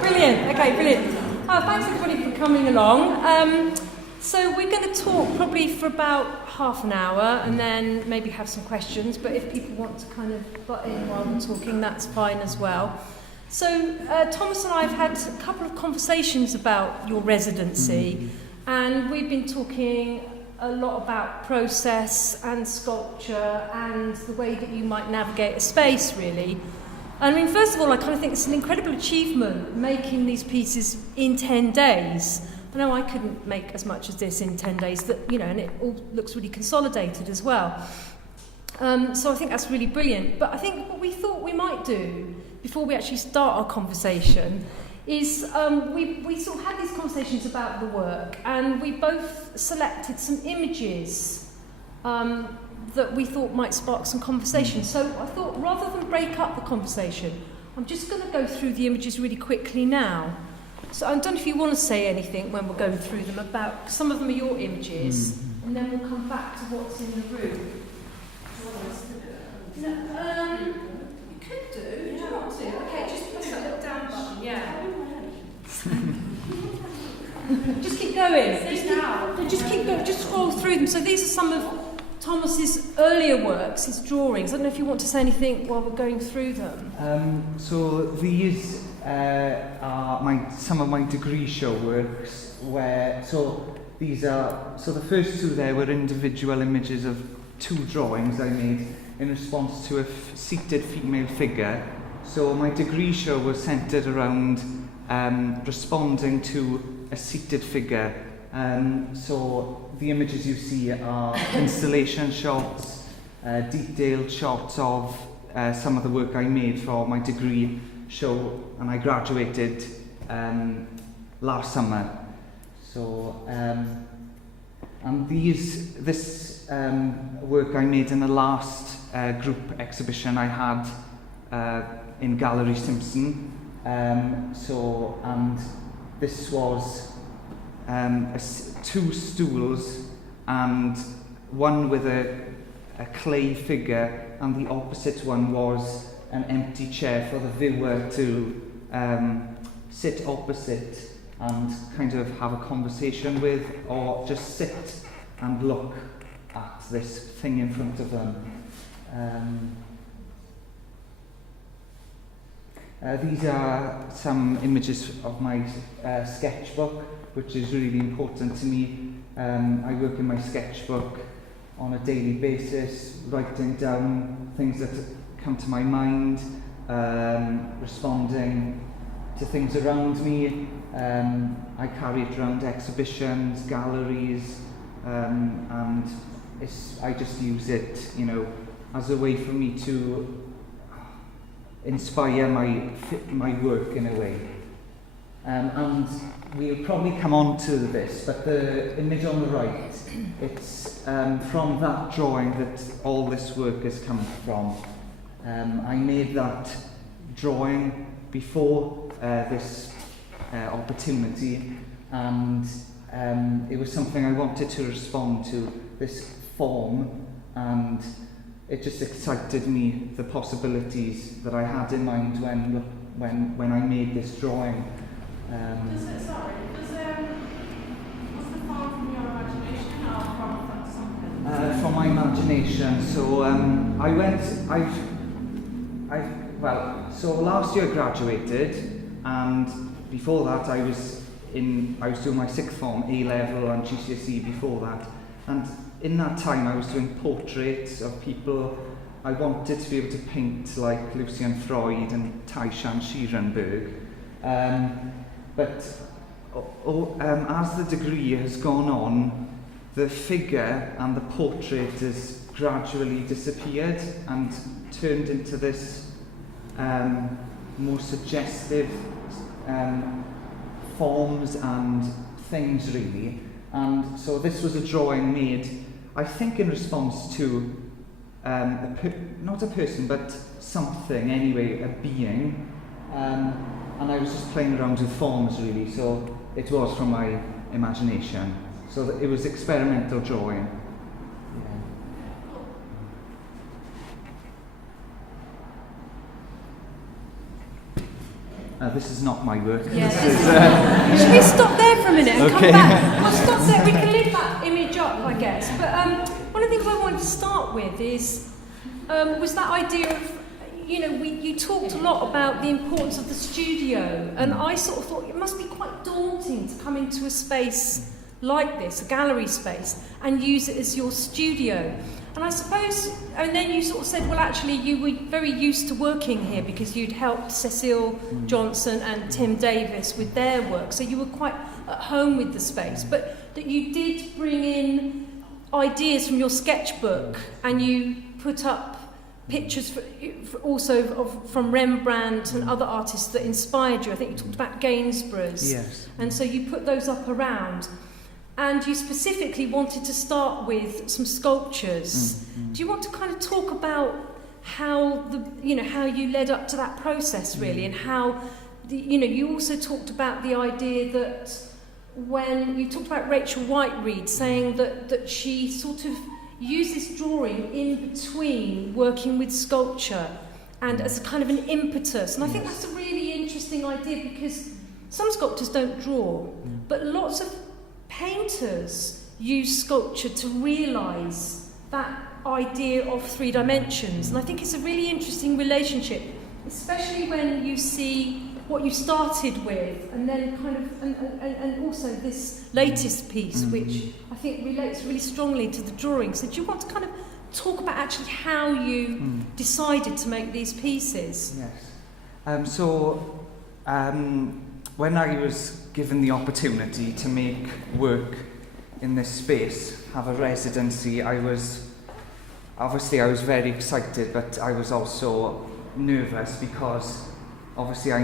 Brilliant. Okay, brilliant. Thanks everybody for coming along. So we're going to talk probably for about half an hour and then maybe have some questions, but if people want to kind of butt in while we're talking, that's fine as well. So Thomas and I have had a couple of conversations about your residency, and we've been talking a lot about process and sculpture and the way that you might navigate a space, really. I mean, first of all, I kind of think it's an incredible achievement making these pieces in 10 days. I know I couldn't make as much as this in 10 days, and it all looks really consolidated as well. So I think that's really brilliant. But I think what we thought we might do before we actually start our conversation is we sort of had these conversations about the work, and we both selected some images that we thought might spark some conversation. So I thought, rather than break up the conversation, I'm just going to go through the images really quickly now. So I don't know if you want to say anything when we're going through them about, some of them are your images, and then we'll come back to what's in the room. You could do. Do you want to? Okay, just press that little down button. Yeah. Just keep going. Just keep going. Just scroll through them. So these are some of Thomas's earlier works, his drawings. I don't know if you want to say anything while we're going through them. So these are some of my degree show works. The first two there were individual images of two drawings I made in response to a seated female figure. So my degree show was centred around responding to a seated figure. So the images you see are installation shots, detailed shots of some of the work I made for my degree show, and I graduated last summer. So, and this work I made in the last group exhibition I had in Gallery Simpson. And this was two stools, and one with a clay figure, and the opposite one was an empty chair for the viewer to sit opposite and kind of have a conversation with, or just sit and look at this thing in front of them. These are some images of my sketchbook, which is really important to me. I work in my sketchbook on a daily basis, writing down things that come to my mind, responding to things around me. I carry it around exhibitions, galleries, and I just use it, as a way for me to inspire my work in a way. And we'll probably come on to this, but the image on the right, it's from that drawing that all this work has come from. I made that drawing before this opportunity, and it was something I wanted to respond to, this form, and it just excited me, the possibilities that I had in mind when I made this drawing. Was the form from your imagination or from something? From my imagination. So so last year I graduated, and before that I was doing my sixth form, A-level and GCSE before that, and in that time I was doing portraits of people. I wanted to be able to paint like Lucian Freud and Taishan Schierenberg. But as the degree has gone on, the figure and the portrait has gradually disappeared and turned into this more suggestive forms and things, really. And so this was a drawing made, I think, in response to not a person, but something anyway, a being. And I was just playing around with forms, really, so it was from my imagination. So it was experimental drawing. This is not my work. Yeah, should we stop there for a minute and Okay. come back? We'll stop there. We can leave that image up, I guess. But one of the things I wanted to start with is was that idea of, you talked a lot about the importance of the studio, and I sort of thought it must be quite daunting to come into a space like this, a gallery space, and use it as your studio. And I suppose, and then you sort of said, well, actually, you were very used to working here because you'd helped Cecile Johnson and Tim Davis with their work, so you were quite at home with the space. But that you did bring in ideas from your sketchbook, and you put up pictures from Rembrandt and other artists that inspired you. I think you talked about Gainsborough's. Yes. And so you put those up around. And you specifically wanted to start with some sculptures. Do you want to kind of talk about how how you led up to that process, really, and how you also talked about the idea that when you talked about Rachel Whiteread saying that she sort of uses drawing in between working with sculpture and as kind of an impetus. And I think that's a really interesting idea, because some sculptors don't draw, but lots of painters use sculpture to realise that idea of three dimensions. And I think it's a really interesting relationship, especially when you see what you started with, and then kind of, and also this latest piece, which I think relates really strongly to the drawing. So do you want to kind of talk about actually how you decided to make these pieces? Yes. When I was given the opportunity to make work in this space, have a residency, I was very excited, but I was also nervous because obviously I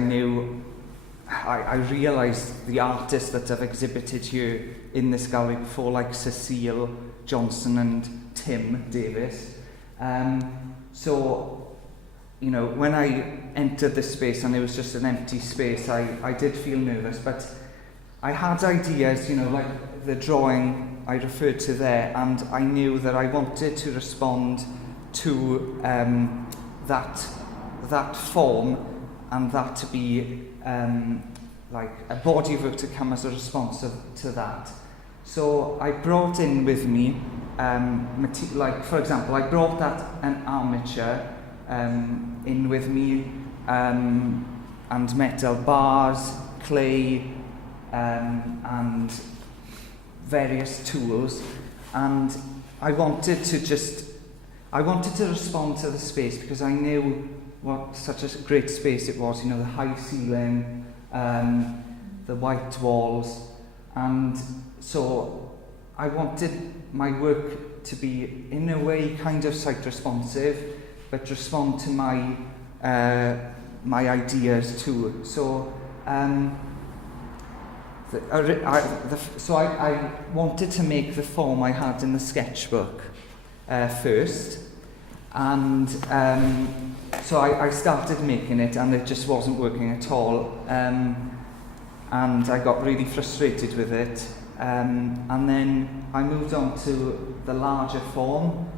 realised the artists that have exhibited here in this gallery before, like Cecile Johnson and Tim Davis. When I entered this space and it was just an empty space, I did feel nervous, but I had ideas, like the drawing I referred to there, and I knew that I wanted to respond to that form, and that to be like a body of work to come as a response to that. So I brought in with me, like for example, I brought an armature in with me, and metal bars, clay, and various tools, and I wanted to respond to the space because I knew what such a great space it was, the high ceiling, the white walls, and so I wanted my work to be in a way kind of site responsive, but respond to my ideas too. So I wanted to make the form I had in the sketchbook first, and so I started making it, and it just wasn't working at all, and I got really frustrated with it, and then I moved on to the larger form,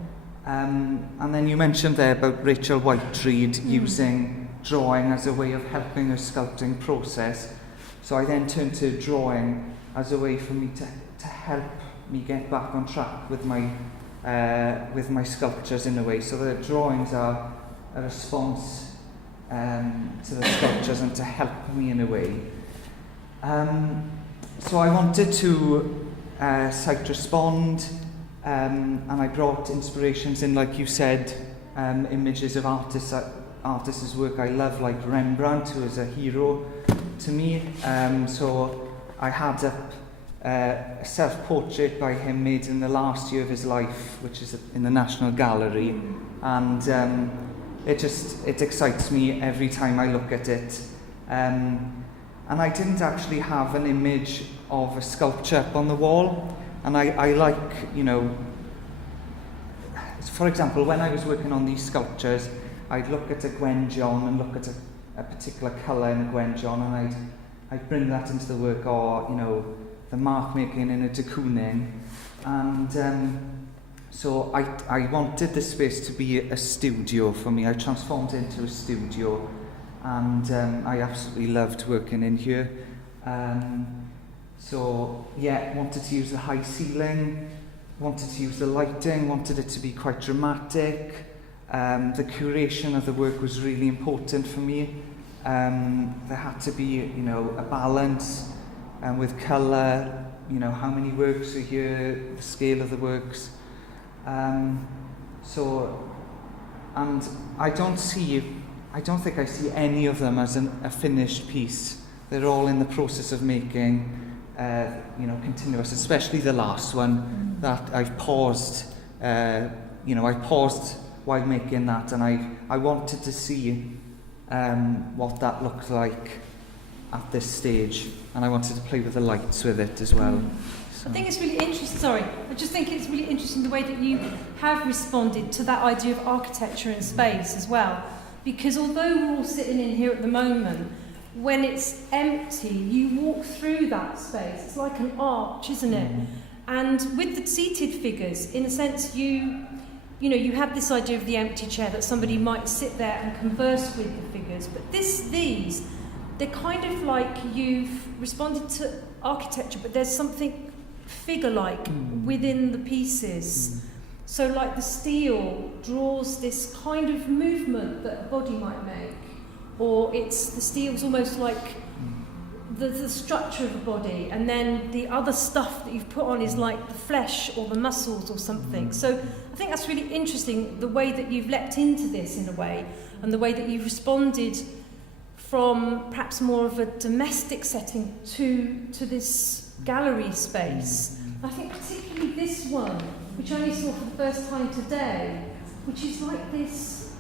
and then you mentioned there about Rachel Whiteread using drawing as a way of helping her sculpting process. So I then turned to drawing as a way for me to help me get back on track with my sculptures in a way. So the drawings are a response to the sculptures and to help me in a way. So I wanted to site respond, and I brought inspirations in, like you said, images of artists' work I love, like Rembrandt, who is a hero to me. So I had a self-portrait by him made in the last year of his life, which is in the National Gallery, and it excites me every time I look at it. And I didn't actually have an image of a sculpture up on the wall, and I like, for example, when I was working on these sculptures, I'd look at a Gwen John and look at a particular colour in a Gwen John, and I'd bring that into the work, or the mark making in a de Kooning, and so I wanted this space to be a studio for me. I transformed it into a studio, and I absolutely loved working in here. So yeah, wanted to use the high ceiling, wanted to use the lighting, wanted it to be quite dramatic. The curation of the work was really important for me. There had to be, you know, a balance with colour, you know, how many works are here, the scale of the works. And I don't think I see any of them as a finished piece. They're all in the process of making, you know, continuous, especially the last one that I've paused, you know, I paused while making that, and I wanted to see what that looked like at this stage, and I wanted to play with the lights with it as well. So. I think it's really interesting, I just think it's really interesting the way that you have responded to that idea of architecture in space as well, because although we're all sitting in here at the moment, when it's empty, you walk through that space. It's like an arch, isn't it? And with the seated figures, in a sense, you have this idea of the empty chair, that somebody might sit there and converse with the figures, but these, they're kind of like you've responded to architecture, but there's something figure-like within the pieces. So like the steel draws this kind of movement that a body might make, or the steel's almost like the structure of a body, and then the other stuff that you've put on is like the flesh or the muscles or something. So I think that's really interesting, the way that you've leapt into this in a way, and the way that you've responded from perhaps more of a domestic setting to this gallery space. I think particularly this one, which I only saw for the first time today, which is like this,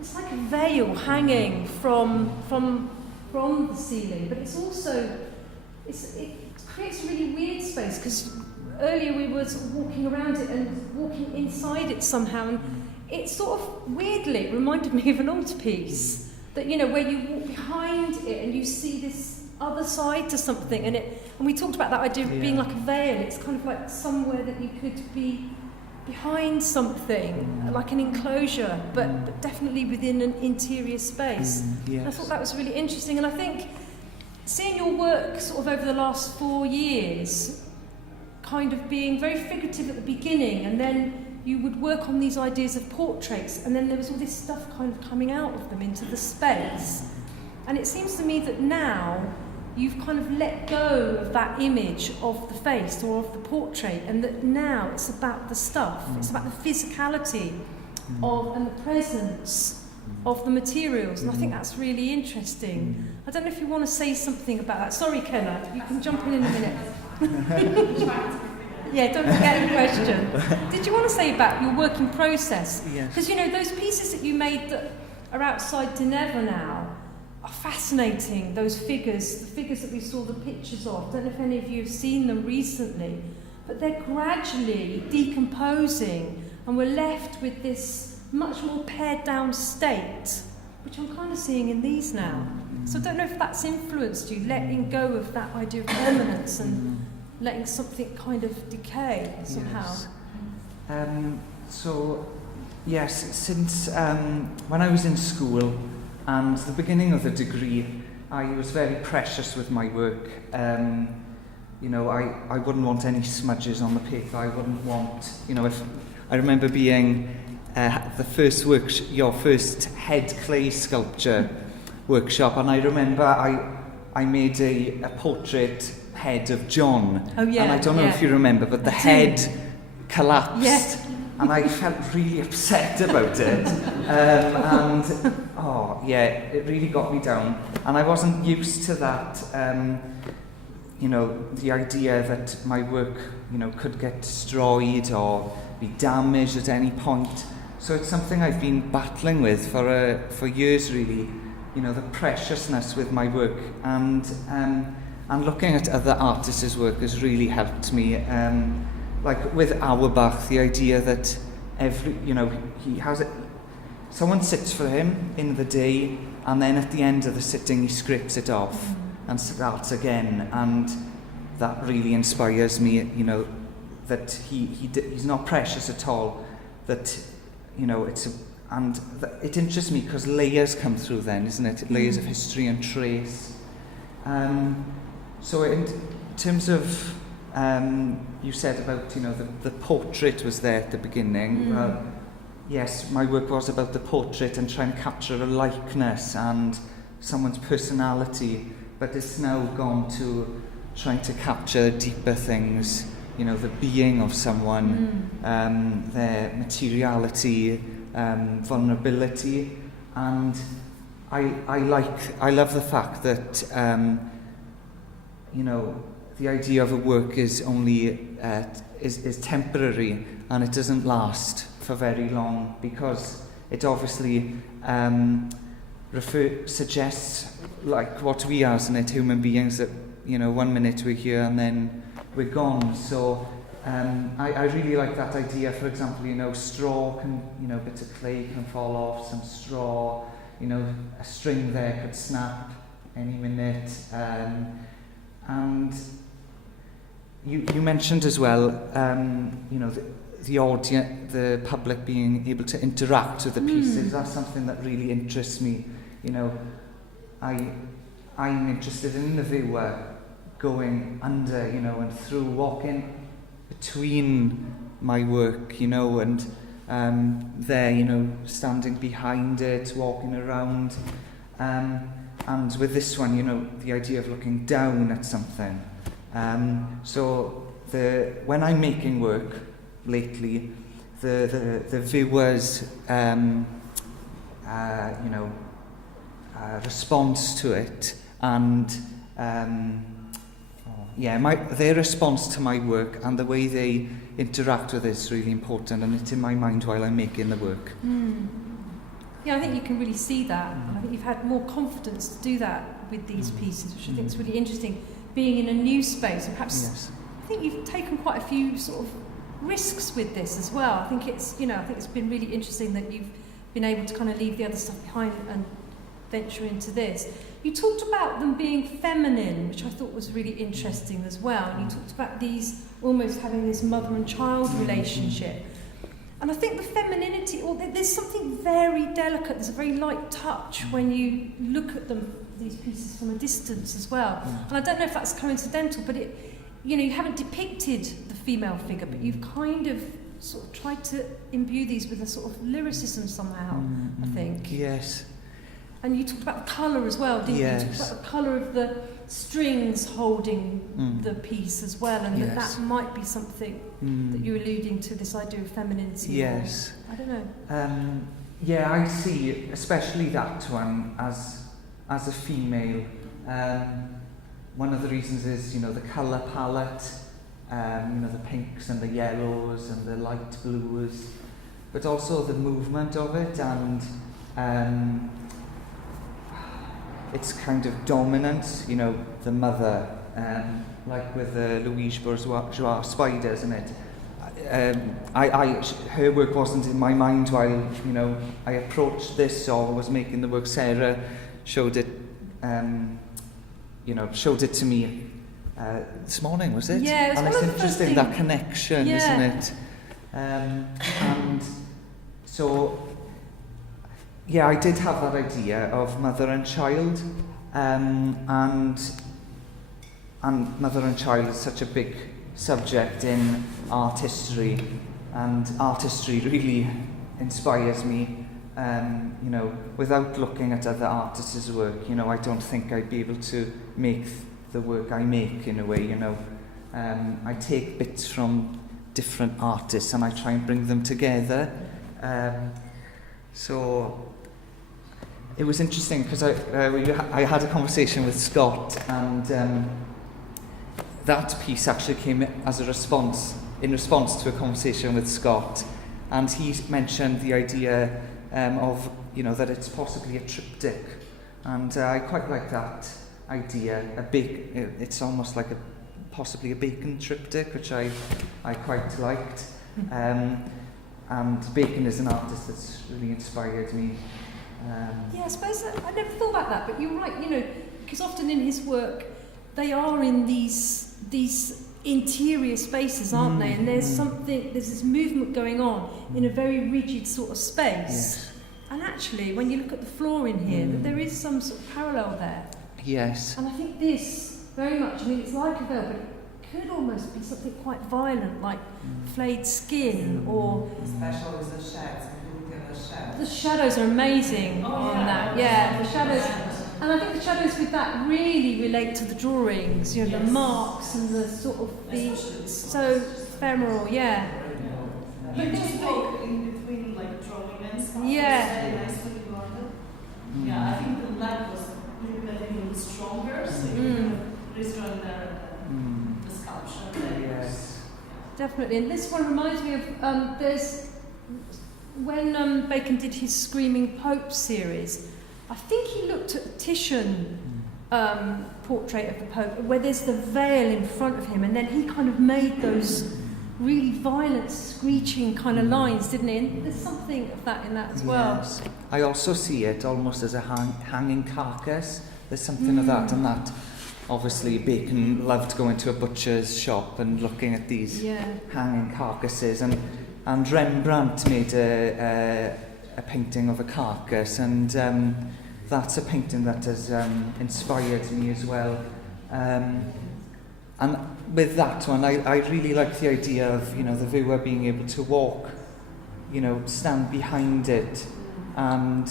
it's like a veil hanging from the ceiling, but it's also, it creates a really weird space, because earlier we were sort of walking around it and walking inside it somehow, and it sort of weirdly reminded me of an altarpiece, that, you know, where you walk behind it and you see this other side to something, and we talked about that idea of being like a veil. It's kind of like somewhere that you could be behind something, like an enclosure, but definitely within an interior space. Yes. I thought that was really interesting, and I think seeing your work sort of over the last 4 years, kind of being very figurative at the beginning, and then you would work on these ideas of portraits, and then there was all this stuff kind of coming out of them into the space. And it seems to me that now you've kind of let go of that image of the face or of the portrait, and that now it's about the stuff, it's about the physicality of and the presence of the materials, and I think that's really interesting. I don't know if you want to say something about that. Sorry, Kenna, you can jump in a minute. Yeah, don't forget the question. Did you want to say about your working process? Yes. Because, you know, those pieces that you made that are outside Geneva now are fascinating, those figures, the figures that we saw the pictures of. I don't know if any of you have seen them recently, but they're gradually decomposing, and we're left with this much more pared down state, which I'm kind of seeing in these now. So I don't know if that's influenced you, letting go of that idea of permanence and letting something kind of decay somehow. Yes. So, yes, since when I was in school and the beginning of the degree, I was very precious with my work. You know, I wouldn't want any smudges on the paper. I wouldn't want, you know, if I remember being your first head clay sculpture workshop, and I remember I made a portrait head of John. Oh yeah. And I don't know if you remember, but the head collapsed. Yes. And I felt really upset about it. And it really got me down. And I wasn't used to that, you know, the idea that my work, you know, could get destroyed or be damaged at any point. So it's something I've been battling with for years, really. You know, the preciousness with my work, and looking at other artists' work has really helped me. Like with Auerbach, the idea that he has it. Someone sits for him in the day, and then at the end of the sitting, he scripts it off and starts again, and that really inspires me. You know, that he's not precious at all. That, you know, it interests me because layers come through then, isn't it? Layers of history and trace. So in terms of, you said about, you know, the portrait was there at the beginning. Well, yes, my work was about the portrait and trying to capture a likeness and someone's personality, but it's now gone to trying to capture deeper things, you know, the being of someone, their materiality, vulnerability, and I love the fact that you know, the idea of a work is only is temporary and it doesn't last for very long, because it obviously suggests like what we are, isn't it, human beings, that, you know, 1 minute we're here and then we're gone. So I really like that idea. For example, you know, straw can, you know, bits of clay can fall off, some straw, you know, a string there could snap any minute. And you mentioned as well, you know, the audience, the public being able to interact with the pieces. That's something that really interests me. You know, I'm interested in the viewer going under, you know, and through, walking between my work, you know, and there, you know, standing behind it, walking around. And with this one, you know, the idea of looking down at something. So when I'm making work lately, the viewers, you know, response to it, and their response to my work and the way they interact with it is really important, and it's in my mind while I'm making the work. Yeah, I think you can really see that, and I think you've had more confidence to do that with these pieces, which I think is really interesting. Being in a new space, and perhaps I think you've taken quite a few sort of risks with this as well. I think it's, you know, I think it's been really interesting that you've been able to kind of leave the other stuff behind and venture into this. You talked about them being feminine, which I thought was really interesting as well. And you talked about these almost having this mother and child relationship. And I think the femininity, or there's something very delicate, there's a very light touch when you look at them, these pieces from a distance as well. And I don't know if that's coincidental, but it, you know, you haven't depicted the female figure, but you've kind of sort of tried to imbue these with a sort of lyricism somehow, I think. Yes. And you talked about the colour as well, didn't you? You talked about the colour of the strings holding the piece as well, and that might be something that you're alluding to, this idea of femininity. Yes. Or, I don't know. Yeah, I see especially that one as a female. One of the reasons is, you know, the colour palette, you know, the pinks and the yellows and the light blues, but also the movement of it, and it's kind of dominant, you know, the mother, like with the Louise Bourgeois spiders, isn't it? Her work wasn't in my mind while, you know, I approached this or was making the work. Sarah showed it, you know, showed it to me this morning, was it? Yeah, it was and one it's of the interesting, first that connection, isn't it? And so, yeah, I did have that idea of mother and child, and mother and child is such a big subject in art history, and art history really inspires me. You know, without looking at other artists' work, you know, I don't think I'd be able to make the work I make in a way, you know. I take bits from different artists and I try and bring them together. So it was interesting because I had a conversation with Scott, and that piece actually came as a response, in response to a conversation with Scott, and he mentioned the idea of, you know, that it's possibly a triptych, and I quite like that idea. It's almost like possibly a Bacon triptych, which I quite liked. And Bacon is an artist that's really inspired me. Yeah, I suppose I never thought about that, but you're right, you know, because often in his work they are in these interior spaces, aren't they? And there's this movement going on in a very rigid sort of space. Yes. And actually, when you look at the floor in here, that there is some sort of parallel there. Yes. And I think this, very much, I mean, it's like a veil, but it could almost be something quite violent, like flayed skin, or... Special is the shadows. The shadows are amazing on that, yeah, the shadows. And I think the shadows with that really relate to the drawings, you know, the marks and the sort of the so ephemeral, yeah. But this book in between like drawing and stuff. Yeah. Very nicely done. Yeah, I think the light was a little bit even stronger, so you can restore the sculpture there. Yes. Definitely, and this one reminds me of there's when Bacon did his Screaming Pope series. I think he looked at a Titian portrait of the Pope where there's the veil in front of him, and then he kind of made those really violent, screeching kind of lines, didn't he? And there's something of that in that as well. Yes. I also see it almost as a hanging carcass. There's something of that, and that. Obviously, Bacon loved going to a butcher's shop and looking at these hanging carcasses, and Rembrandt made a painting of a carcass, and that's a painting that has inspired me as well. And with that one, I really like the idea of, you know, the viewer being able to walk, you know, stand behind it, and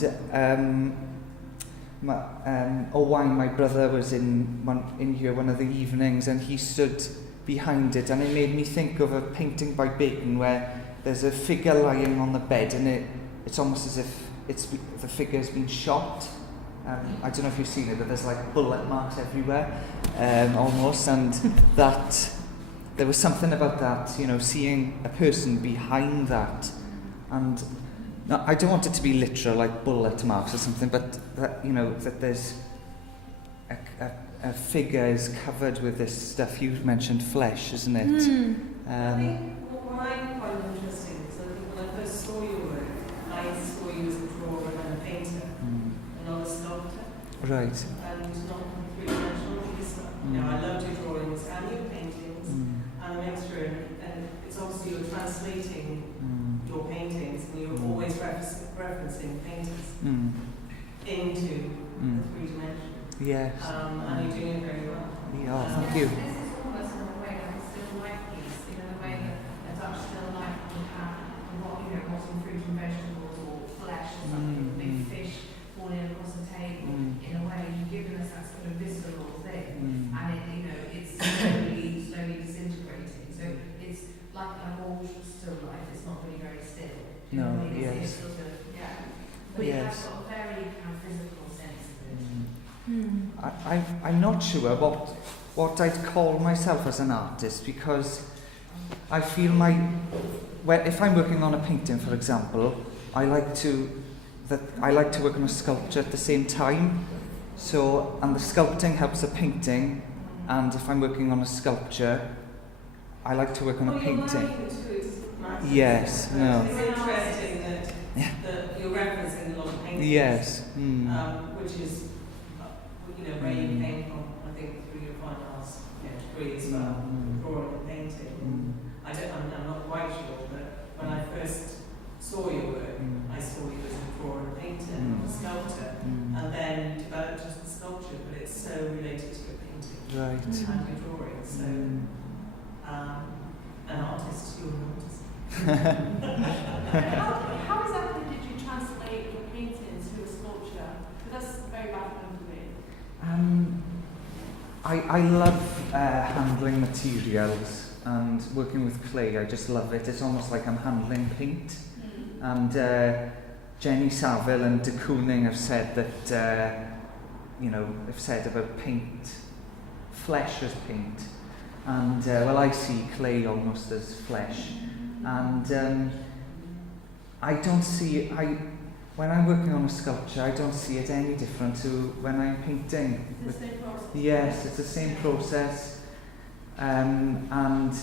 Owain, my brother, was in here one of the evenings, and he stood behind it, and it made me think of a painting by Bacon where there's a figure lying on the bed, and it's almost as if the figure's been shot. I don't know if you've seen it, but there's like bullet marks everywhere, almost, and that there was something about that, you know, seeing a person behind that, and now, I don't want it to be literal, like bullet marks or something, but that, you know, that there's a figure is covered with this stuff. You mentioned flesh, isn't it? I think what I find interesting is I think when I first saw your work, I saw you as a drawer and a painter, and not a sculptor. Right. And not three-dimensional piece. You know, I loved your drawings and your paintings, and I'm extra, and it's obviously you're translating your paintings, and you're always referencing painters into the three dimension. Yes. And you're doing it very well. Yeah, thank you. This is almost in a way like a still life piece, in a way that a Dutch still life would have, what, you know, what's in fruit and vegetables or flesh or something, big fish falling across the table. In a way, you've given us that sort of visceral thing, and it, you know, it's slowly disintegrating. So it's like all still life. It's not really very still. No, It's yes. sort of, but it has got a very kind of physical sense of it. I'm not sure what I'd call myself as an artist, because I feel if I'm working on a painting, for example, I like to work on a sculpture at the same time. So, and the sculpting helps the painting, and if I'm working on a sculpture, I like to work on a painting. Yes, no. It's interesting that you're referencing a lot of paintings. Yes. Which is, you know, where you came from, I think, through your fine arts degree as well, drawing and painting. I'm not quite sure, but when I first saw your work, I saw you as a drawer and painter, not a sculptor, and then developed as a sculpture, but it's so related to your painting Right. and your drawing. So, an artist, you're an artist. How exactly did you translate your painting to a sculpture? Because that's very baffling for me. I love handling materials and working with clay. I just love it. It's almost like I'm handling paint. And Jenny Saville and de Kooning have said that, have said about paint, flesh as paint. And, I see clay almost as flesh. And I don't see, when I'm working on a sculpture, I don't see it any different to when I'm painting. It's the same process. Yes, it's the same process. And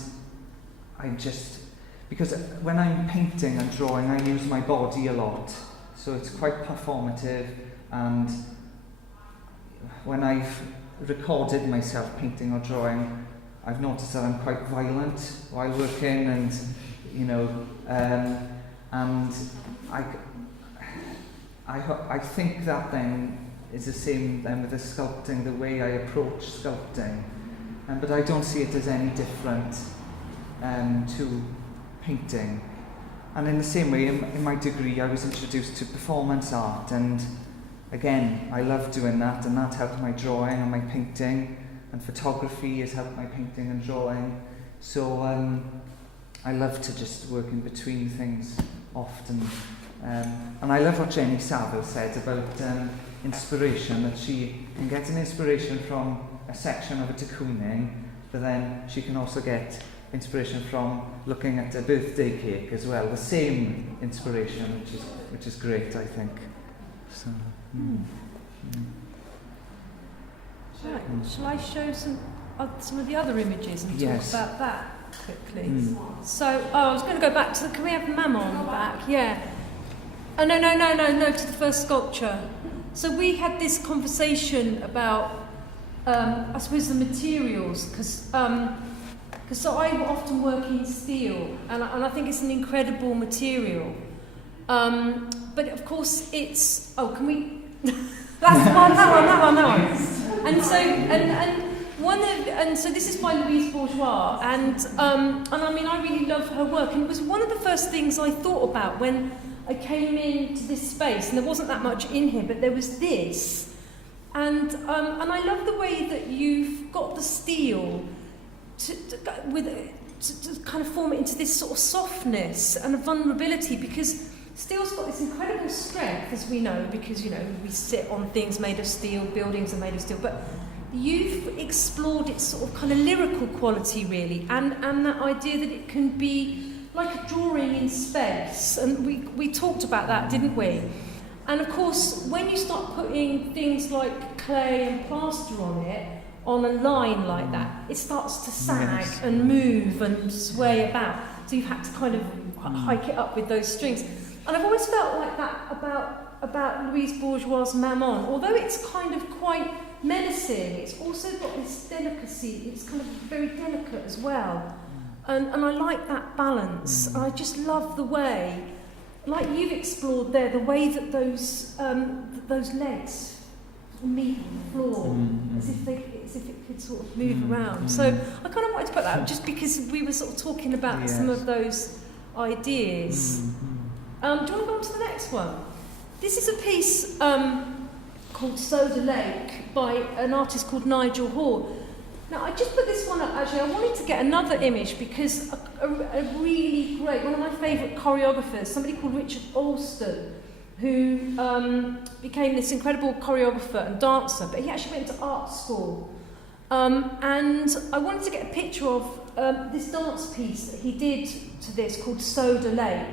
I just, because when I'm painting and drawing, I use my body a lot. So it's quite performative. And when I've recorded myself painting or drawing, I've noticed that I'm quite violent while working, and I think that then is the same then with the sculpting, the way I approach sculpting. But I don't see it as any different to painting. And in the same way, in my degree, I was introduced to performance art, and again, I love doing that, and that helped my drawing and my painting, and photography has helped my painting and drawing. So I love to just work in between things often. And I love what Jenny Saville said about inspiration, that she can get an inspiration from a section of a de Kooning, but then she can also get inspiration from looking at a birthday cake as well, the same inspiration, which is great, I think. So, Shall I show some of the other images and Yes. talk about that quickly? So, I was going to go back to can we have Mammon back? Yeah. Oh, no, to the first sculpture. So we had this conversation about, I suppose, the materials, because so I often work in steel, and I think it's an incredible material. But of course, it's can we? That's that one. And so this is by Louise Bourgeois, and I mean I really love her work, and it was one of the first things I thought about when I came into this space, and there wasn't that much in here, but there was this, and I love the way that you've got the steel to kind of form it into this sort of softness and a vulnerability, because steel's got this incredible strength, as we know, because we sit on things made of steel, buildings are made of steel, but you've explored its sort of kind of lyrical quality really, and that idea that it can be like a drawing in space, and we talked about that, didn't we? And of course, when you start putting things like clay and plaster on it, on a line like that, it starts to sag and move and sway about. So you've had to kind of hike it up with those strings. And I've always felt like that about Louise Bourgeois' Mammon. Although it's kind of quite menacing, it's also got this delicacy. It's kind of very delicate as well. And I like that balance. I just love the way, like you've explored there, the way that those legs meet the floor, as if it could sort of move around. So I kind of wanted to put that up just because we were sort of talking about some of those ideas. Do you want to go on to the next one? This is a piece called Soda Lake by an artist called Nigel Hall. Now, I just put this one up, actually. I wanted to get another image because a really great, one of my favourite choreographers, somebody called Richard Alston, who became this incredible choreographer and dancer, but he actually went to art school. And I wanted to get a picture of this dance piece that he did to this called Soda Lake.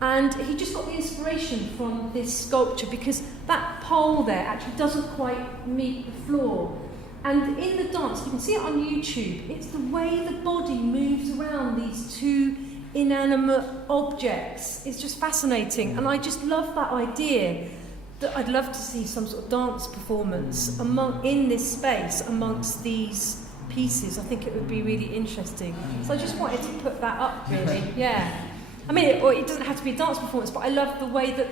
And he just got the inspiration from this sculpture because that pole there actually doesn't quite meet the floor. And in the dance, you can see it on YouTube, it's the way the body moves around these two inanimate objects. It's just fascinating. And I just love that idea that I'd love to see some sort of dance performance in this space amongst these pieces. I think it would be really interesting. So I just wanted to put that up, really. Yeah. I mean, it doesn't have to be a dance performance, but I love the way that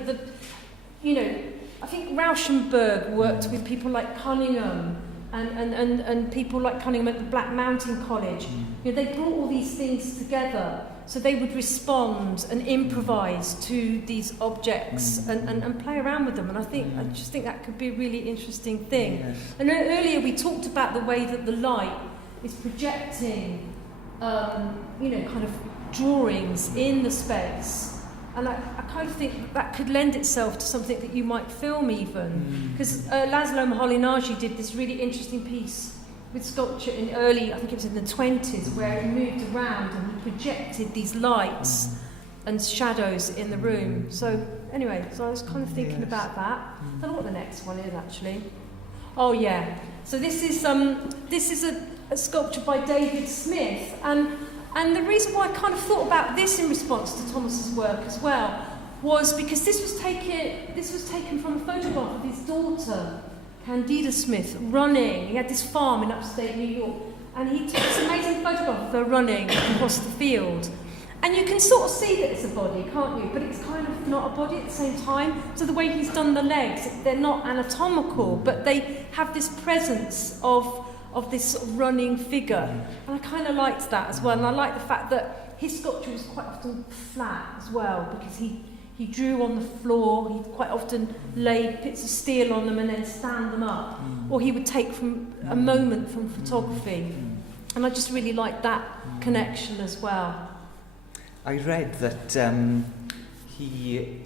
I think Rauschenberg worked with people like Cunningham and people like Cunningham at the Black Mountain College. They brought all these things together so they would respond and improvise to these objects and play around with them. And I just think that could be a really interesting thing. Yes. And earlier we talked about the way that the light is projecting, kind of drawings in the space, and I kind of think that could lend itself to something that you might film even, because Laszlo Moholy-Nagy did this really interesting piece with sculpture in I think it was in the 20s, where he moved around and he projected these lights and shadows in the room. So anyway, so I was kind of thinking about that. I don't know what the next one is actually. Oh yeah, so this is a sculpture by David Smith, and the reason why I kind of thought about this in response to Thomas's work as well was because this was taken from a photograph of his daughter, Candida Smith, running. He had this farm in upstate New York, and he took this amazing photograph of her running across the field. And you can sort of see that it's a body, can't you? But it's kind of not a body at the same time. So the way he's done the legs, they're not anatomical, but they have this presence of this sort of running figure. And I kind of liked that as well. And I like the fact that his sculpture was quite often flat as well, because he drew on the floor. He quite often laid bits of steel on them and then stand them up. Or he would take from a moment from photography. And I just really liked that connection as well. I read that he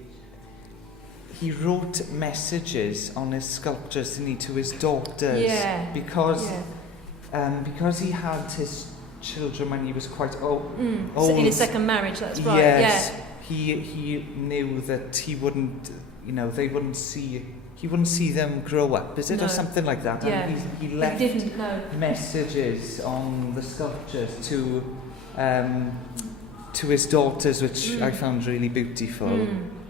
wrote messages on his sculptures to his daughters, because he had his children when he was quite old. So in his second marriage, that's right. Yes, he knew that he wouldn't, they wouldn't see. He wouldn't see them grow up, is it, or something like that? Yeah. And he left didn't know. messages on the sculptures to his daughters, which I found really beautiful.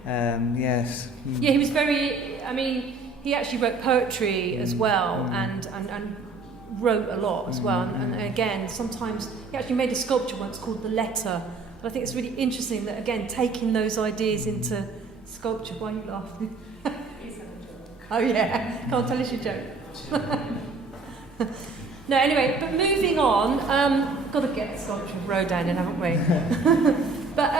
Yes. Yeah, he was very. I mean, he actually wrote poetry as well, and wrote a lot as well. And again, sometimes he actually made a sculpture once called The Letter. But I think it's really interesting that, again, taking those ideas into sculpture. Why are you laughing? Oh yeah, can't tell us your joke. No, anyway, but moving on, got to get the sculpture of Rodin in, haven't we? But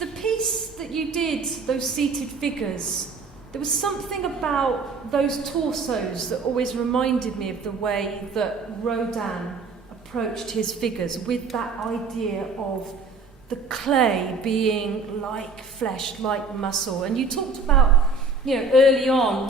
the piece that you did, those seated figures, there was something about those torsos that always reminded me of the way that Rodin approached his figures, with that idea of the clay being like flesh, like muscle. And you talked about, early on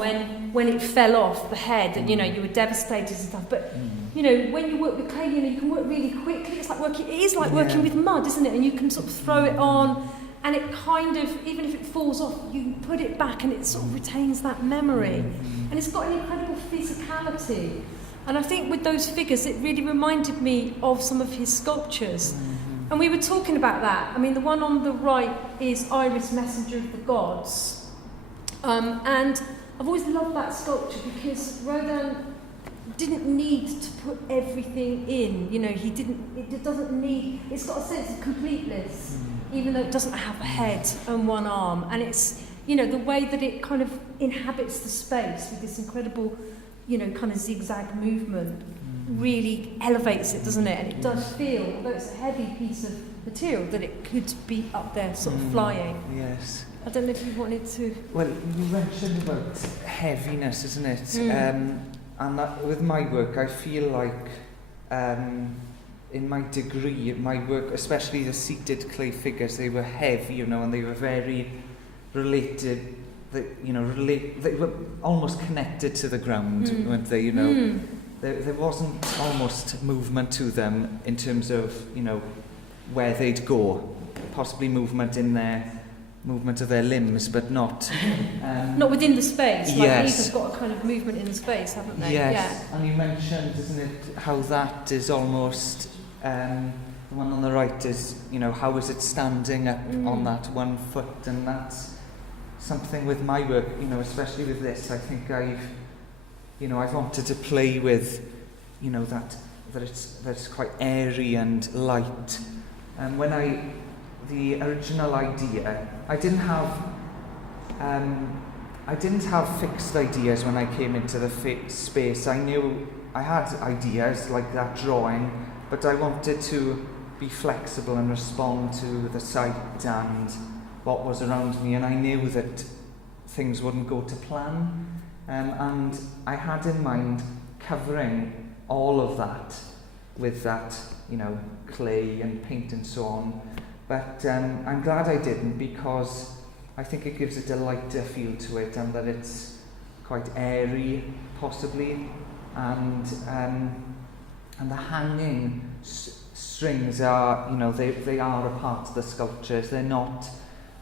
when it fell off the head, and you were devastated and stuff. But when you work with clay, you can work really quickly. It's like working. It is like working with mud, isn't it? And you can sort of throw it on, and it kind of, even if it falls off, you can put it back, and it sort of retains that memory. And it's got an incredible physicality. And I think with those figures, it really reminded me of some of his sculptures. And we were talking about that. I mean, the one on the right is Iris, Messenger of the Gods. And I've always loved that sculpture because Rodin didn't need to put everything in. It doesn't need, it's got a sense of completeness, even though it doesn't have a head and one arm. And it's, the way that it kind of inhabits the space with this incredible, kind of zigzag movement really elevates it, doesn't it? And it does feel, although it's a heavy piece of material, that it could be up there sort of flying. Yes. I don't know if you wanted to... Well, you mentioned about heaviness, isn't it? And that, with my work, I feel like in my degree, my work, especially the seated clay figures, they were heavy, and they were very related. They were almost connected to the ground, weren't they? There wasn't almost movement to them in terms of where they'd go. Possibly movement of their limbs, but not not within the space. Yes. These have got a kind of movement in the space, haven't they? Yes. Yeah. And you mentioned, isn't it, how that is almost the one on the right is, how is it standing up on that one foot? And that's something with my work, especially with this. I think I've wanted to play with, that it's quite airy and light. And the original idea, I didn't have fixed ideas when I came into the space. I knew I had ideas like that drawing, but I wanted to be flexible and respond to the site and what was around me, and I knew that things wouldn't go to plan. And I had in mind covering all of that with that, clay and paint and so on. But I'm glad I didn't, because I think it gives it a lighter feel to it, and that it's quite airy, possibly. And the hanging strings are, they are a part of the sculptures. They're not,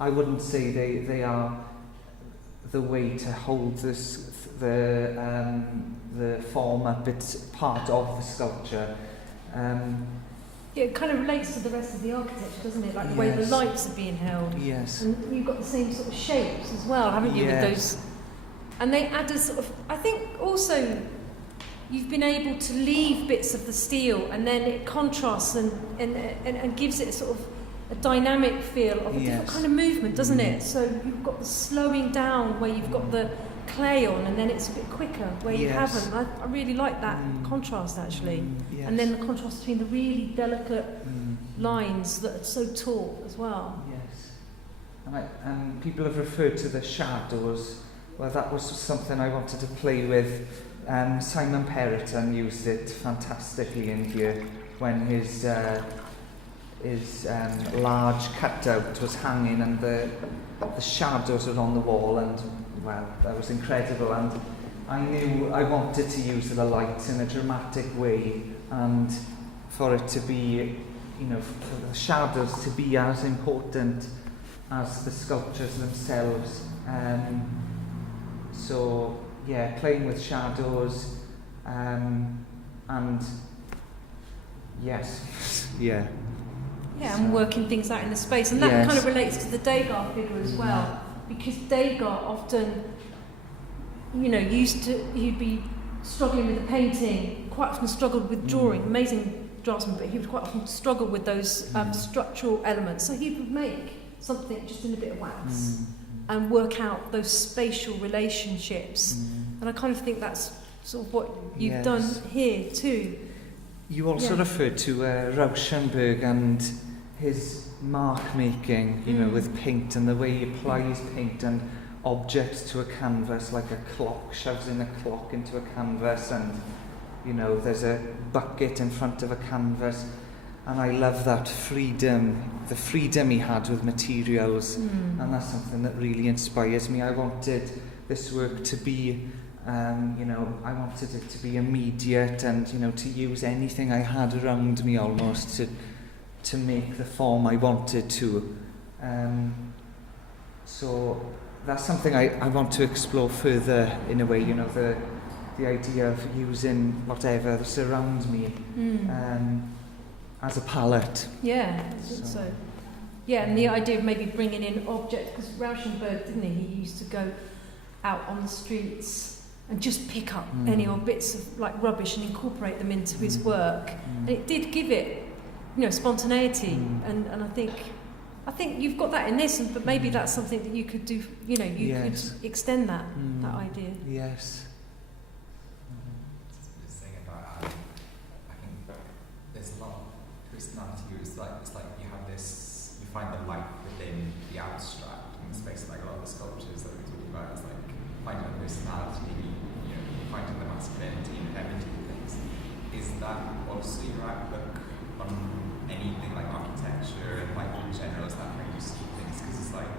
I wouldn't say they are the way to hold the form up. It's part of the sculpture. Yeah, it kind of relates to the rest of the architecture, doesn't it? Like the way the lights are being held. Yes. And you've got the same sort of shapes as well, haven't you, with those? And they add a sort of, I think also you've been able to leave bits of the steel, and then it contrasts and gives it a sort of a dynamic feel of a different Yes. kind of movement, doesn't it? So you've got the slowing down where you've got the clay on, and then it's a bit quicker where you Yes. haven't. I really like that contrast, actually. Yes. And then the contrast between the really delicate Mm. lines that are so taut as well. Yes. And people have referred to the shadows. Well, that was something I wanted to play with. Simon Perrotin used it fantastically in here when his large cutout was hanging and the shadows were on the wall, and well, that was incredible. And I knew I wanted to use the light in a dramatic way, and for it to be, for the shadows to be as important as the sculptures themselves. So yeah, playing with shadows, and yes, yeah. Yeah, and working things out in the space. And that Yes. kind of relates to the Degas figure as well, because Degas often, he'd be struggling with the painting, quite often struggled with drawing, amazing draftsman, but he would quite often struggle with those structural elements. So he would make something just in a bit of wax and work out those spatial relationships. And I kind of think that's sort of what you've done here too. You also referred to Rauschenberg and his mark making, with paint, and the way he applies paint and objects to a canvas, like a clock, shoves in a clock into a canvas, and there's a bucket in front of a canvas. And I love that freedom, the freedom he had with materials, and that's something that really inspires me. I wanted this work to be, I wanted it to be immediate, and to use anything I had around me almost to make the form I wanted to. So that's something I want to explore further in a way. The idea of using whatever surrounds me. As a palette. Yeah, so. Yeah, and the idea of maybe bringing in objects, because Rauschenberg, didn't he? He used to go out on the streets and just pick up any old bits of like rubbish and incorporate them into his work. And it did give it, spontaneity. And I think you've got that in this, but maybe that's something that you could do. You could extend that idea. Yes. Just saying about I think there's a lot of personality. It's like you have this, you find the life within the abstract in the space. Like a lot of the sculptures that we talk about is like finding the personality, finding the masculinity and femininity in things. Is that also your outlook on anything like architecture and like in general? Is that how you see things? Because it's like,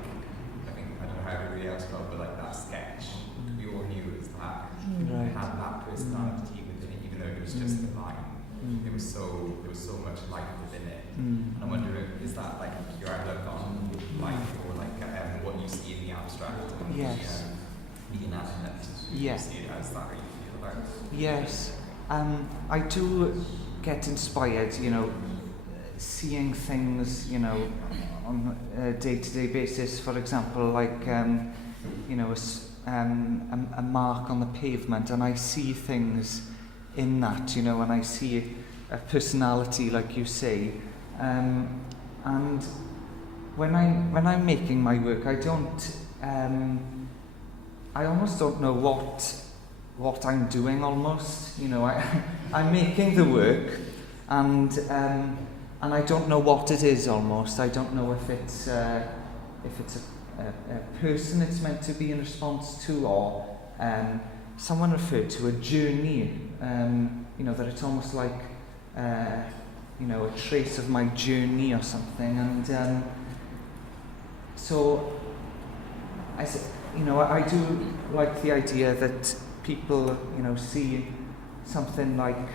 I don't know how everybody else felt, but like that sketch, we all knew it was that. Right. It had that personality within it, even though it was just a line. There was so much life within it. And I wonder, is that like your outlook on life, or like what you see in the abstract? And, Yes. the inanimate. Yeah. You see it as that, how you feel about it? Yes. I do get inspired, seeing things, on a day-to-day basis. For example, like, a mark on the pavement, and I see things in that, and I see a personality, like you say. And when I'm making my work, I almost don't know what I'm doing. Almost, I'm making the work, and I don't know what it is. Almost, I don't know if it's a person it's meant to be in response to, or someone referred to a journey. That it's almost like a trace of my journey or something. And so I do like the idea that people, see something like,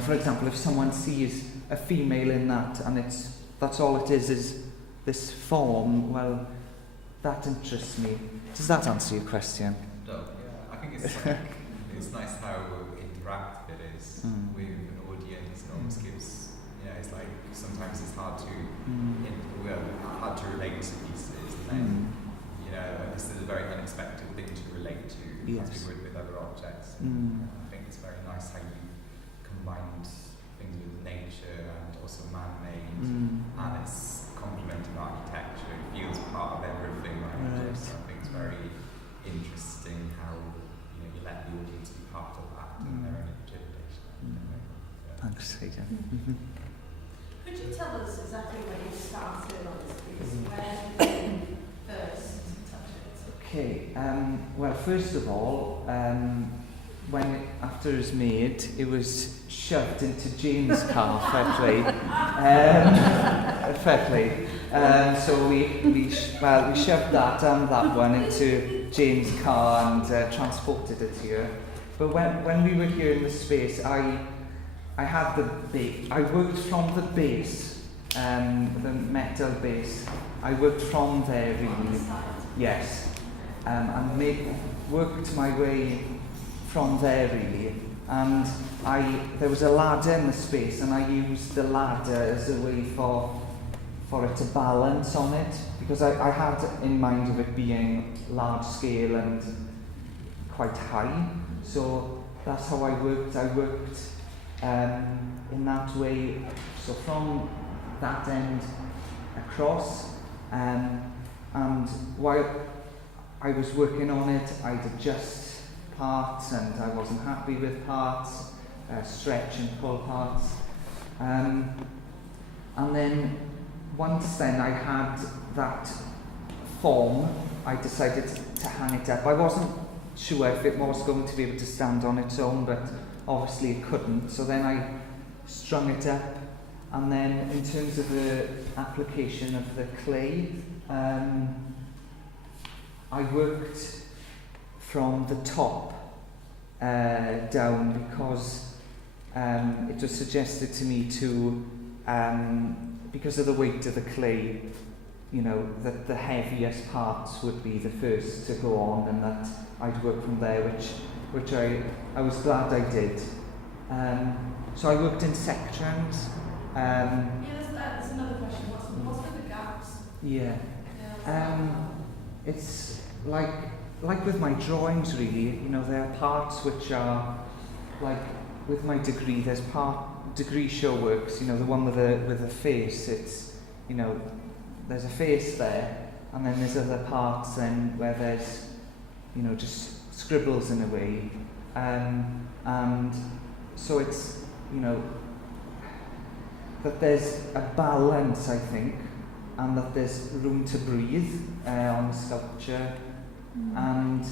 for example, if someone sees a female in that, and that's all it is this form, well, that interests me. Does that answer your question? No, I think it's like, it's nice how interactive it is with an audience. It almost gives, it's like sometimes it's hard to relate to pieces, and then this is a very unexpected thing to relate to as we would with other objects. I think it's very nice how you combined things with nature and also man-made, and it's complementing architecture. It feels part of everything. Like, Right. so I think it's very interesting how you let the audience be part of that and their own interpretation. Thanks, Aidan. Could you tell us exactly when you started on this piece? Where did you first touch it? Okay, well, first of all, after it was made, it was shoved into Jane's car, fair play. Fair play. So we shoved that and that one into Jane's car and transported it here. But when we were here in the space, I had I worked from the base, the metal base. I worked from there really. Yes. And worked my way from there really. And there was a ladder in the space, and I used the ladder as a way for it to balance on it, because I had in mind of it being large scale and quite high. So that's how I worked. I worked in that way. So from that end across, and while I was working on it, I'd adjust parts, and I wasn't happy with parts, stretch and pull parts. And then once then I had that form, I decided to hang it up. I wasn't sure if it was going to be able to stand on its own, but obviously it couldn't. So then I strung it up, and then in terms of the application of the clay, I worked from the top down, because it was suggested to me to, because of the weight of the clay, that the heaviest parts would be the first to go on, and that I'd work from there, which I was glad I did. So I worked in sections. That's another question. What's with the gaps? Yeah. It's like with my drawings really, there are parts which are, like with my degree, there's degree show works, the one with a face, it's, there's a face there, and then there's other parts then where there's, just scribbles in a way, and so it's, that there's a balance, I think, and that there's room to breathe on the sculpture, and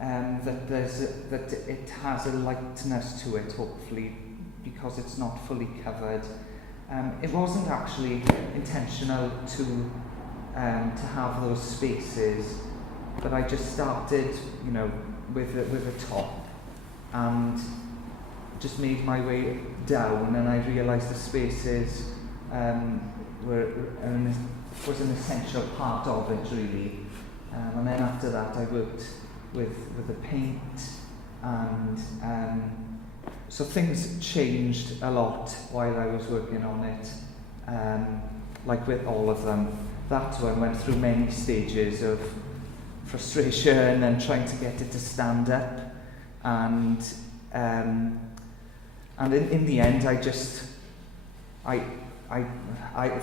that it has a lightness to it, hopefully, because it's not fully covered. It wasn't actually intentional to have those spaces, but I just started, with a top, and just made my way down, and I realised the spaces was an essential part of it really. And then after that I worked with the paint, and so things changed a lot while I was working on it, like with all of them. That one went through many stages of frustration and trying to get it to stand up, and in the end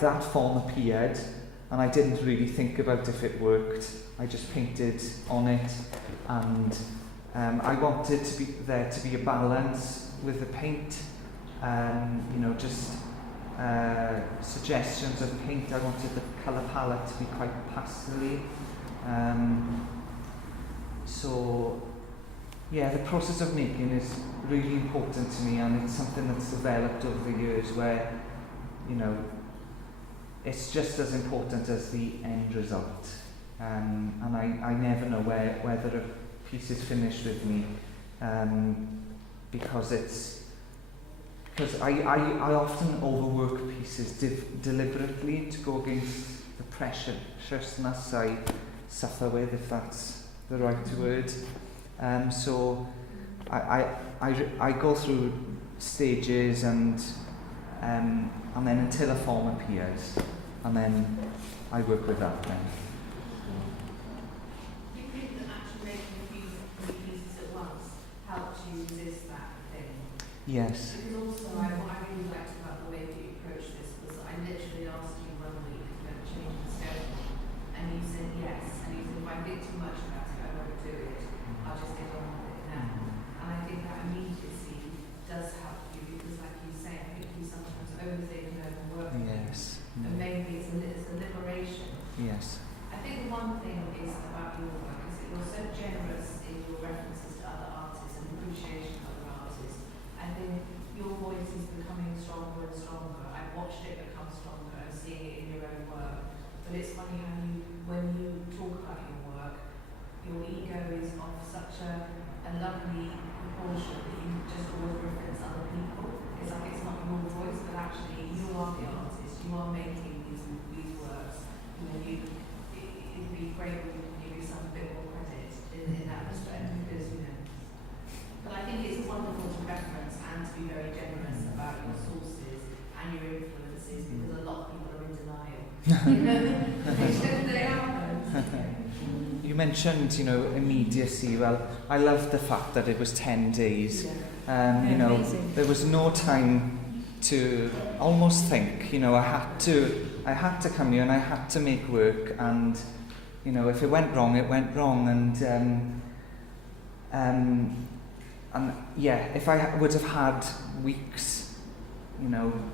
that form appeared, and I didn't really think about if it worked. I just painted on it, and I wanted there to be a balance with the paint, just suggestions of paint. I wanted the colour palette to be quite pastel-y. So yeah, the process of making is really important to me, and it's something that's developed over the years where, it's just as important as the end result. And I never know whether a piece is finished with me, because I often overwork pieces deliberately to go against the preciousness I suffer with, if that's the right word. So I go through stages, and then until a form appears, and then I work with that then. Do you think that actually making a few pieces at once helps you resist that thing? Yes. Because also what I really liked about the way that you approached this was that I literally asked you 1 week think too much about it, I won't do it, I'll just get on with it now. And I think that immediacy does help you, because like you say, I think you sometimes overthink and overwork things. Yes. And maybe it's a liberation. Yes. I think the one thing is about your work is that you're so generous in your references to other artists and appreciation of other artists. I think your voice is becoming stronger and stronger. I've watched it become stronger and seeing it in your own work. But it's funny how when you talk about your work, your ego is of such a lovely proportion that you just always reference other people. It's like it's not your voice, but actually you are the artist. You are making these works. You know, it'd be great if we could give you some bit more credit in that respect, because But I think it's wonderful to reference and to be very generous about your sources and your influences, because a lot of people are in denial. They are. You mentioned, immediacy. Well, I loved the fact that it was 10 days. Amazing. There was no time to almost think. I had to come here and I had to make work. And if it went wrong, it went wrong. And if I would have had weeks,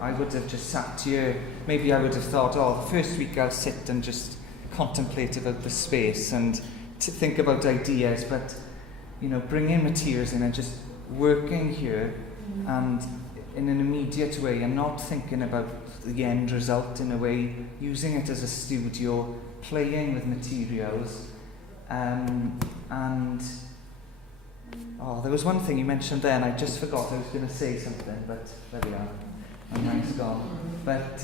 I would have just sat here. Maybe I would have thought, the first week I'll sit and just contemplate about the space and to think about ideas, but bringing materials in and just working here and in an immediate way and not thinking about the end result in a way, using it as a studio, playing with materials, and there was one thing you mentioned there and I just forgot I was going to say something, but there we are, my mind's gone. But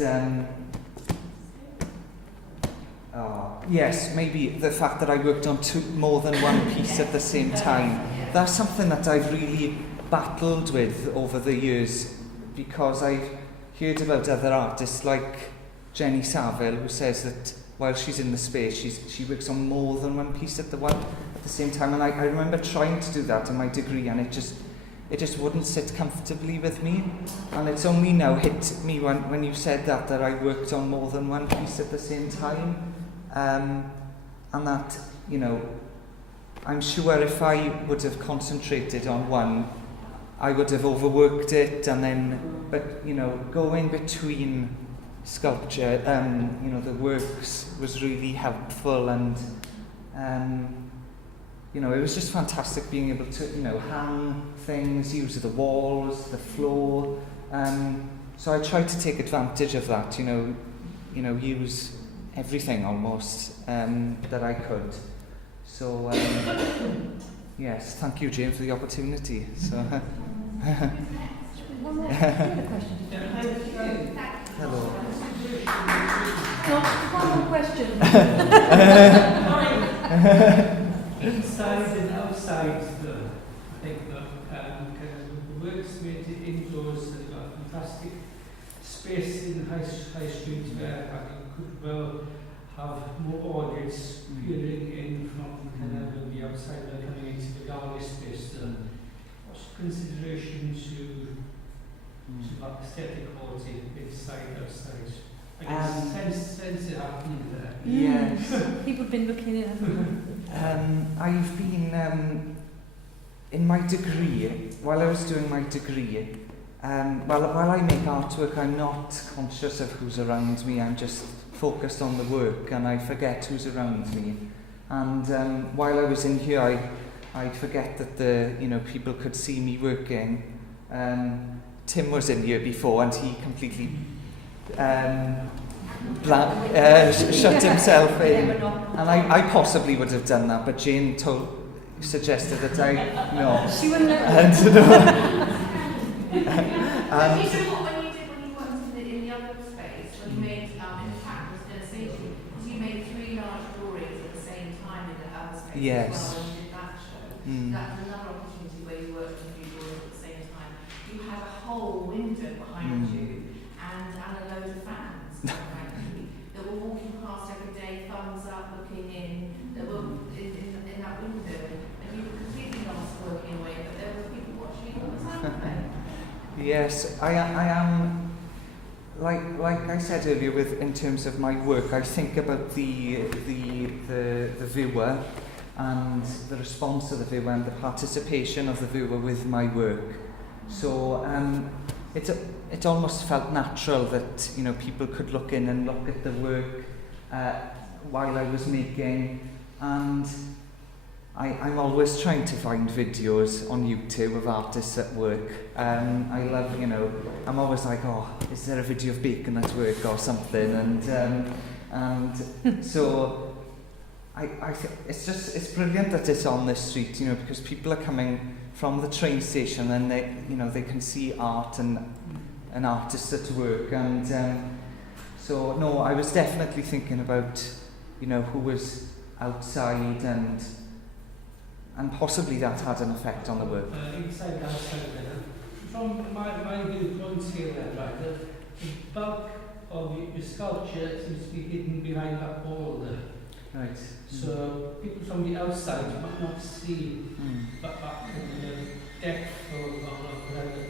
yes, maybe the fact that I worked on more than one piece at the same time. That's something that I've really battled with over the years, because I've heard about other artists like Jenny Saville, who says that while she's in the space, she works on more than one piece at the same time. And I remember trying to do that in my degree, and it just wouldn't sit comfortably with me. And it's only now hit me when you said that I worked on more than one piece at the same time. And that, I'm sure if I would have concentrated on one, I would have overworked it, but going between sculpture, the works was really helpful, and it was just fantastic being able to, hang things, use the walls, the floor. So I tried to take advantage of that, use everything almost that I could. So yes, thank you, Jane, for the opportunity. So One more question. hello. One more question. Inside and outside, I think the works made indoors has got a fantastic space in High Street where I could well have more audience peering in from the outside and coming into the gallery space. What's consideration to that aesthetic quality inside, outside? I can sense it happening there. Yes. People have been looking in. I've been in my degree, while I was doing my degree, while I make artwork, I'm not conscious of who's around me. I'm just focused on the work, and I forget who's around me. And while I was in here, I forget that people could see me working. Tim was in here before, and he completely shut himself in. And I possibly would have done that, but Jane suggested that I no. She wouldn't let And Did you know what when you worked in the other space, when you made, in fact, I was going to say to you, because you made 3 large drawings at the same time in the other space Yes. as well, and you did that show. That was another opportunity where you worked on 3 drawings at the same time. You had a whole window behind you and a load of fans, frankly, that were walking past every day, thumbs up, looking in, that were in that window. And you were completely lost working away, but there were people watching all the time, weren't they? Yes, I am. Like I said earlier, in terms of my work, I think about the viewer, and the response of the viewer and the participation of the viewer with my work. So it almost felt natural that, you know, people could look in and look at the work while I was making, and I'm always trying to find videos on YouTube of artists at work. I love, you know, I'm always like, oh, is there a video of Bacon at work or something? And so it's brilliant that it's on this street, you know, because people are coming from the train station and they, you know, they can see art and an artist at work. And so no, I was definitely thinking about, you know, who was outside, and possibly that had an effect on the work. Inside, outside, from my viewpoint here, then, right, the bulk of your sculpture seems to be hidden behind that wall there. Right. So people from the outside might not see that kind of depth or kind of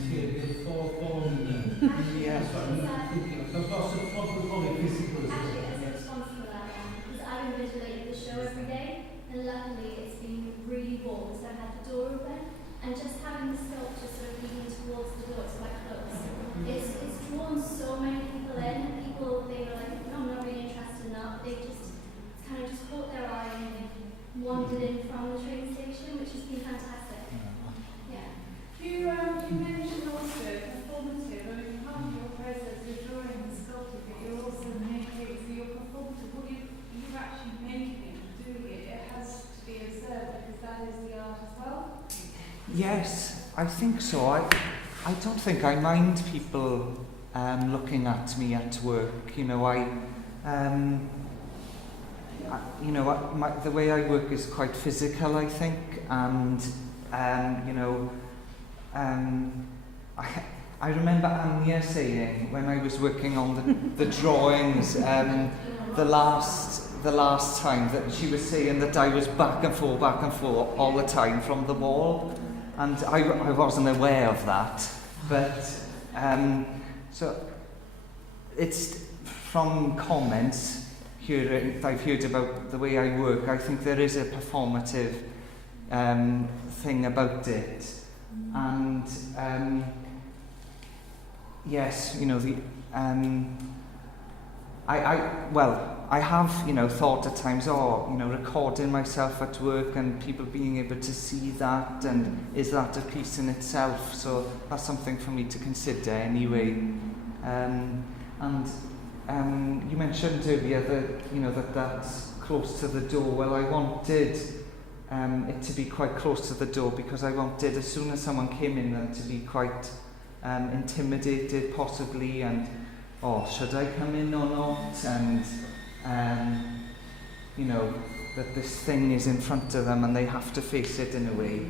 material form there. Yeah. That's what I'm thinking of. But also probably physical as well. Actually, as a response to that, because I invigilate the show every day, and luckily it's been really warm, so I've had the door open, and just having the sculpture sort of leading towards the door, it's quite close. It's drawn so many people in, and people, they were like, no, I'm not really interested in that, but they just kind of just caught their eye and they've wandered in from the train station, which has been fantastic. Yeah. You mentioned also performative. I mean, part of your process, you're drawing the sculpture, but you're also making it, so you're performative. What you've actually making it, doing it, it has to be observed because that is the art as well. Yes, I think so. I don't think I mind people looking at me at work. You know, the way I work is quite physical, I think, and you know, I remember Anya saying when I was working on the drawings, the last time, that she was saying that I was back and forth all the time from the wall, and I wasn't aware of that. But so it's from comments here I've heard about the way I work. I think there is a performative thing about it, and yes, you know, I have, you know, thought at times, you know, recording myself at work and people being able to see that, and is that a piece in itself? So that's something for me to consider anyway. You mentioned earlier that, you know, that's close to the door. Well, I wanted it to be quite close to the door because I wanted, as soon as someone came in, them to be quite intimidated possibly, and should I come in or not? And you know, that this thing is in front of them and they have to face it in a way.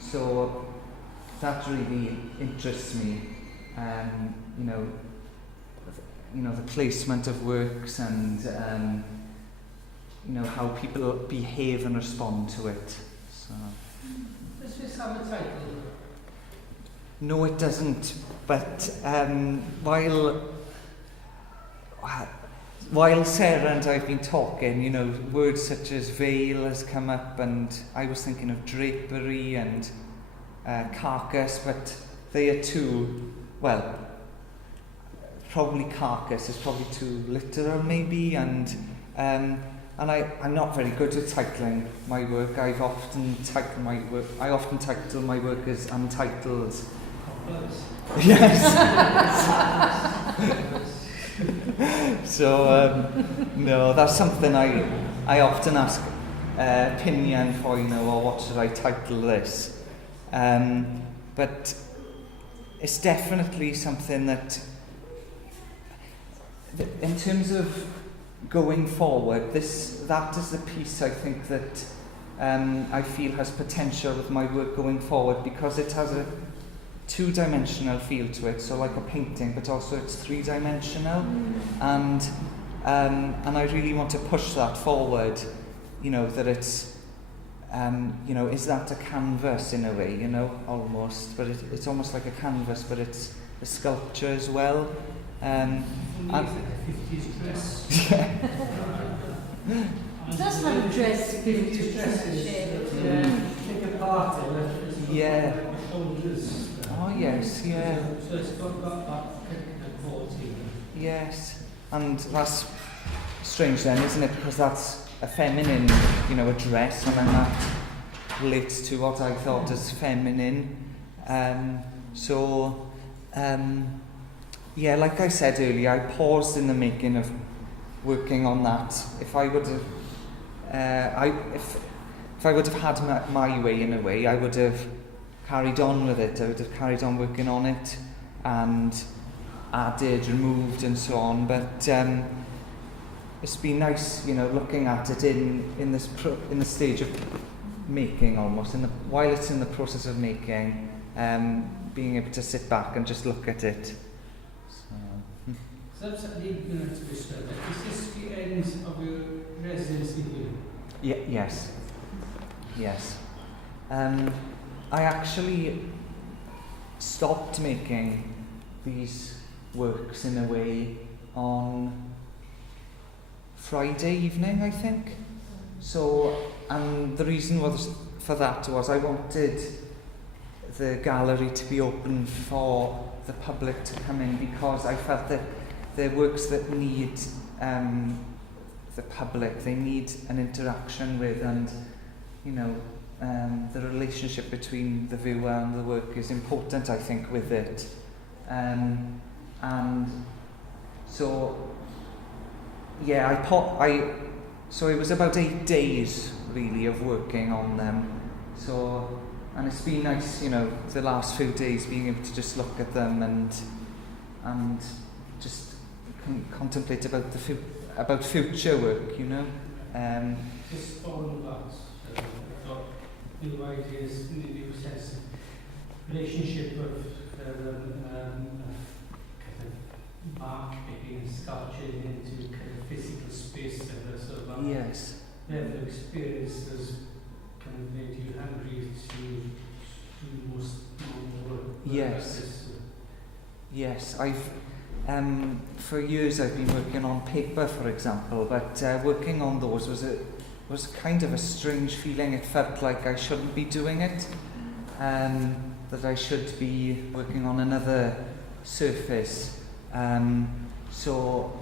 So that really interests me. You know, the placement of works and you know, how people behave and respond to it. So. Does this have a title? No, it doesn't. But while Sarah and I've been talking, you know, words such as veil has come up, and I was thinking of drapery and carcass, but they are too, well, probably carcass is probably too literal maybe, and I'm not very good at titling my work. I often title my work as untitled. Yes. So no, that's something I often ask opinion for, you know, or what should I title this? But it's definitely something that, in terms of going forward, that is the piece I think that I feel has potential with my work going forward, because it has a two-dimensional feel to it, so like a painting, but also it's three-dimensional, and I really want to push that forward, you know, that it's you know, is that a canvas in a way, you know, almost, but it's almost like a canvas, but it's a sculpture as well. It does have a dress to give It to dresses, shape. take apart it. Yeah. The shoulders. Oh yes, yeah. So it's got that kind of quality. Yes. And that's strange then, isn't it? Because that's a feminine, a dress, and then that relates to what I thought as feminine. Yeah, like I said earlier, I paused in the making of working on that. If I would have, if I would have had my way in a way, I would have carried on with it. I would have carried on working on it and added, removed, and so on. But it's been nice, looking at it in the stage of making, almost while it's in the process of making, being able to sit back and just look at it. So that's the exhibition. Is this the end of your residency here? Yes. Yes. I actually stopped making these works in a way on Friday evening, I think. So, and the reason for that was I wanted the gallery to be open for the public to come in, because I felt that they're works that need the public, they need an interaction with, and the relationship between the viewer and the work is important, I think, with it. And so, yeah, so it was about 8 days really of working on them. So, and it's been nice, the last few days being able to just look at them and just contemplate about future work, Just following that, new ideas, new sense of relationship of kind of mark making and sculpturing into kind of physical space together. So yes. Level of experience has kind of made you hungry to do more work. Yes. Yes, I've for years I've been working on paper, for example, but working on those was kind of a strange feeling. It felt like I shouldn't be doing it, that I should be working on another surface. So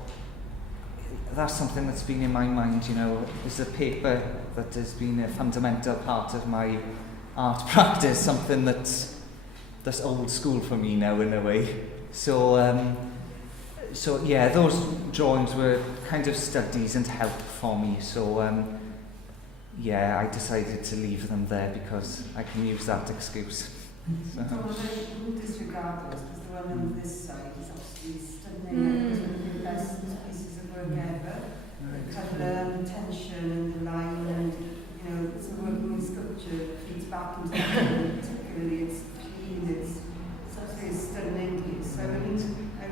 that's something that's been in my mind, is the paper that has been a fundamental part of my art practice, something that's old school for me now in a way. So yeah, those drawings were kind of studies and help for me. So yeah, I decided to leave them there because I can use that excuse. So. I wouldn't disregard those, because the one on this side is absolutely stunning. It's one of the best pieces of work ever. The colour and the tension and the line, and so working with sculpture feeds back into the colour, particularly it's clean, it's absolutely stunning. So I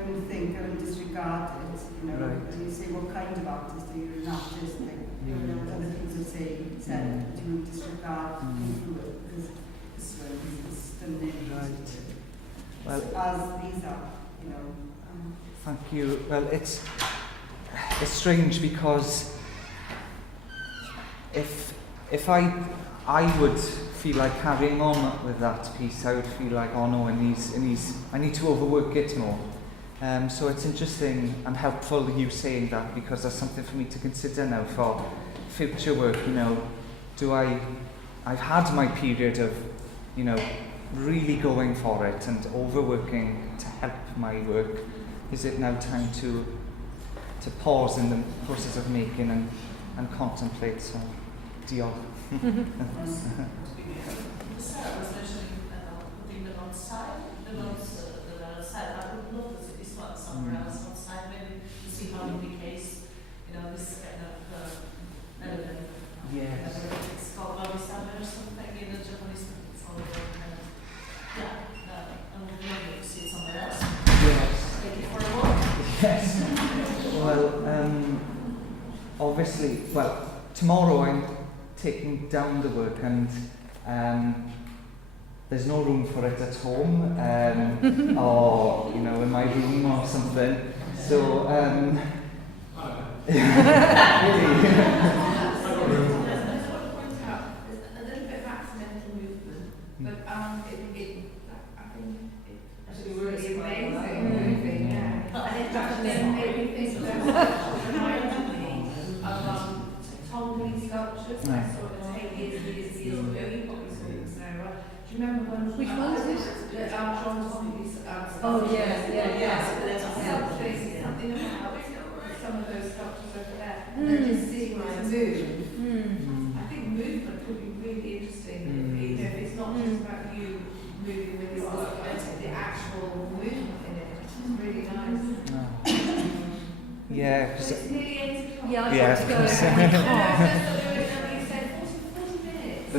wouldn't disregard it, Right. And you say, what kind of artist are you? An artist, other things would say, but you would disregard through it, because this one is stunning. Right. Well, as these are, thank you. Well, it's strange because if I would feel like carrying on with that piece, I would feel like, oh no, I need to overwork it more. So it's interesting and helpful you saying that, because that's something for me to consider now for future work. I've had my period of, really going for it and overworking to help my work. Is it now time to pause in the process of making and contemplate? So, diolch. Sarah was mentioning putting them outside, the notes that are outside. I would love to see this one somewhere else outside, maybe to see how it behaves, this kind of element. Yes. It's called wabi-sabi or something in the Japanese folklore kind of. Yeah, I would love to see it somewhere else. Yes. Take it for a walk. Yes. Well, obviously, tomorrow I'm taking down the work, and there's no room for it at home, or in my room or something. So really, sculptures. No. I saw it 10 years ago. You probably saw them, Sarah. Do you remember when? Which one is this? John Tommy's. Oh, yeah. Something about some of those sculptures over there. And just seeing like move. I think movement could be really interesting. If it's not just about you moving with your work, but the actual movement in it. It's really nice. Yeah, So it's nearly 8 o'clock. Yeah, I'd Yeah, like to go. of course. You said 40 minutes.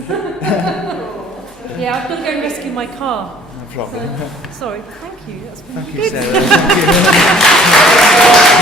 Yeah, I've got to go and rescue my car. no problem. So, sorry, thank you. That's been Thank you, good. Sarah. Thank you.